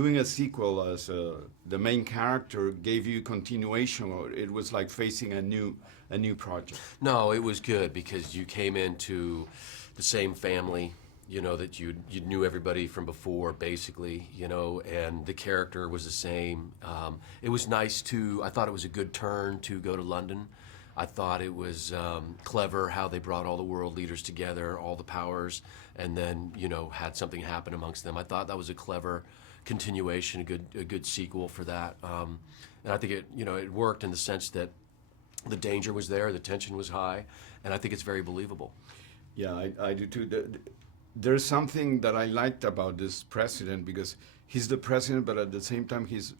doing a sequel as the main character gave you continuation, or it was like facing a new project? No, it was good because you came into the same family, that you knew everybody from before, basically, and the character was the same. It was nice I thought it was a good turn to go to London. I thought it was clever how they brought all the world leaders together, all the powers, and then, had something happen amongst them. I thought that was a clever continuation, a good sequel for that. And I think it worked in the sense that the danger was there, the tension was high, and I think it's very believable. Yeah, I do too. There's something that I liked about this president, because he's the president, but at the same time he's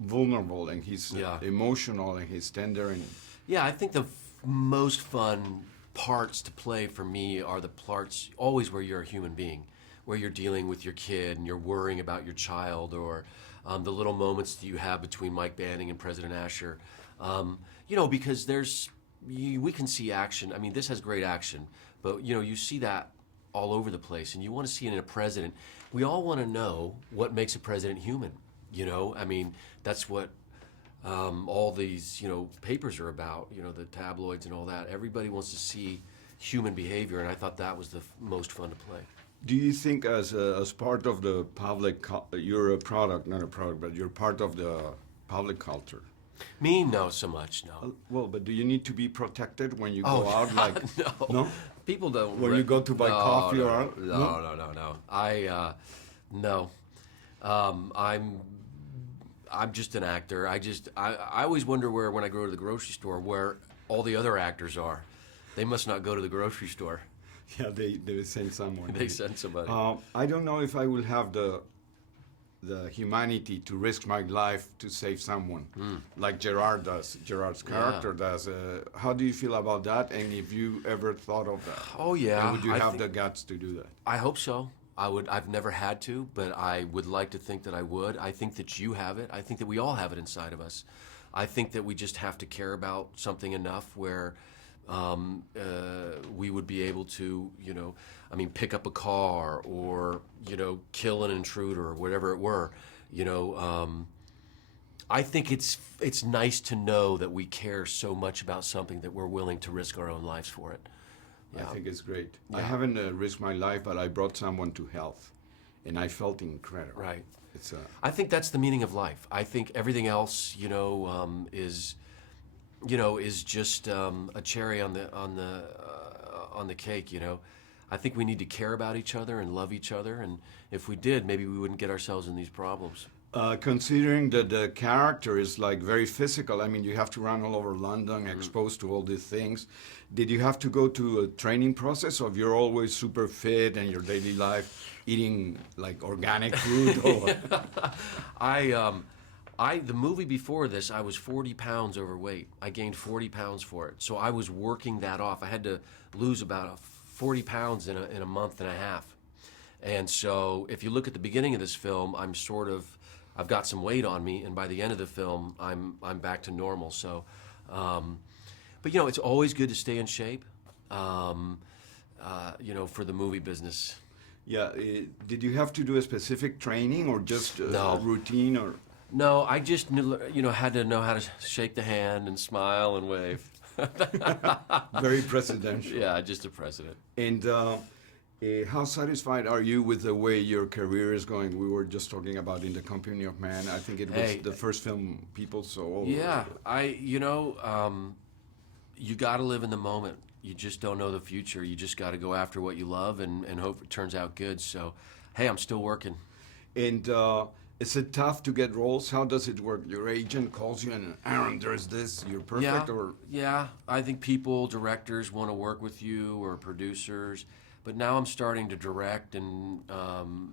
vulnerable and he's emotional and he's tender. And yeah, I think the most fun parts to play for me are the parts always where you're a human being, where you're dealing with your kid and you're worrying about your child, or the little moments that you have between Mike Banning and President Asher. Because we can see action. I mean, this has great action, but you see that all over the place, and you want to see it in a president. We all want to know what makes a president human. I mean, that's what all these papers are about. The tabloids and all that. Everybody wants to see human behavior, and I thought that was the most fun to play. do you think as part of the public, you're a product, not a product, but you're part of the public culture? Me, no, so much, no. Well, but do you need to be protected when you go out? Like no. No? People don't. When you go to buy coffee no, or no. No. I'm just an actor. I always wonder when I go to the grocery store where all the other actors are. They must not go to the grocery store. Yeah, they send someone. They send somebody. I don't know if I will have the humanity to risk my life to save someone, like Gerard does. Gerard's character does. How do you feel about that? And if you ever thought of that? Oh yeah. And would you have the guts to do that? I hope so. I would. I've never had to, but I would like to think that I would. I think that you have it. I think that we all have it inside of us. I think that we just have to care about something enough where we would be able to, pick up a car or, kill an intruder or whatever it were. I think it's nice to know that we care so much about something that we're willing to risk our own lives for it. I think it's great. Yeah. I haven't risked my life, but I brought someone to health, and I felt incredible. Right. It's I think that's the meaning of life. I think everything else, is just a cherry on the cake. I think we need to care about each other and love each other, and if we did, maybe we wouldn't get ourselves in these problems. Considering that the character is like very physical, I mean, you have to run all over London, exposed to all these things. Did you have to go to a training process, or you're always super fit in your daily life, eating like organic food? Or? The movie before this, I was 40 pounds overweight. I gained 40 pounds for it, so I was working that off. I had to lose about 40 pounds in a month and a half. And so if you look at the beginning of this film, I've got some weight on me, and by the end of the film, I'm back to normal. So, but it's always good to stay in shape, for the movie business. Yeah. Did you have to do a specific training or just a routine or? No, I just had to know how to shake the hand and smile and wave. Very presidential. Yeah, just a president. And how satisfied are you with the way your career is going? We were just talking about In the Company of Man. I think it was the first film people saw. Yeah, you got to live in the moment. You just don't know the future. You just got to go after what you love and hope it turns out good. So, hey, I'm still working. And is it tough to get roles? How does it work? Your agent calls you and, Aaron, there's this, you're perfect? Yeah, I think directors want to work with you, or producers. But now I'm starting to direct, and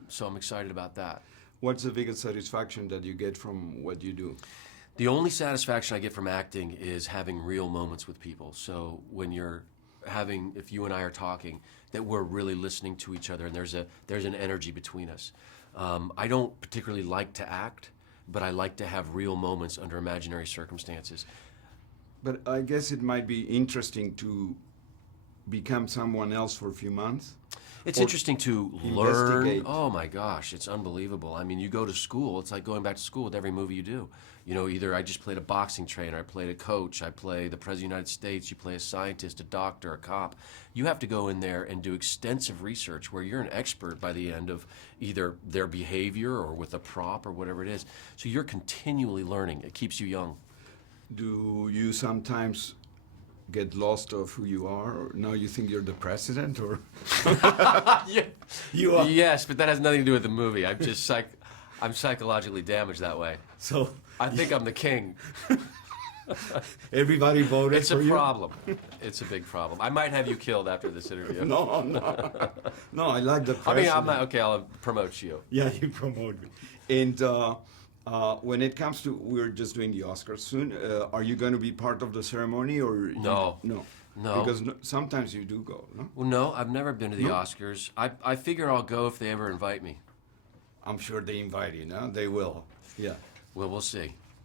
so I'm excited about that. What's the biggest satisfaction that you get from what you do? The only satisfaction I get from acting is having real moments with people. So when if you and I are talking, that we're really listening to each other, and there's an energy between us. I don't particularly like to act, but I like to have real moments under imaginary circumstances. But I guess it might be interesting to become someone else for a few months. It's Or interesting to learn. investigate. Oh my gosh, it's unbelievable. I mean, you go to school, it's like going back to school with every movie you do. You know, either I just played a boxing trainer, I played a coach, I play the President of the United States, you play a scientist, a doctor, a cop. You have to go in there and do extensive research where you're an expert by the end of either their behavior or with a prop or whatever it is. So you're continually learning. It keeps you young. Do you sometimes get lost of who you are? Or now you think you're the president, or Yeah. you are? Yes, but that has nothing to do with the movie. I'm just I'm psychologically damaged that way. So I think I'm the king. everybody voted It's for a you? problem. It's a big problem. I might have you killed after this interview. No, no, no. I like the I president. mean, I'm not okay. I'll promote you. Yeah, you promote me. And when it comes to, we're just doing the Oscars soon. Are you going to be part of the ceremony, or No. no? No. Because sometimes you do go. No, Well, no, I've never been to the No? Oscars. I figure I'll go if they ever invite me. I'm sure they invite you. No, they will. Yeah. Well, we'll see.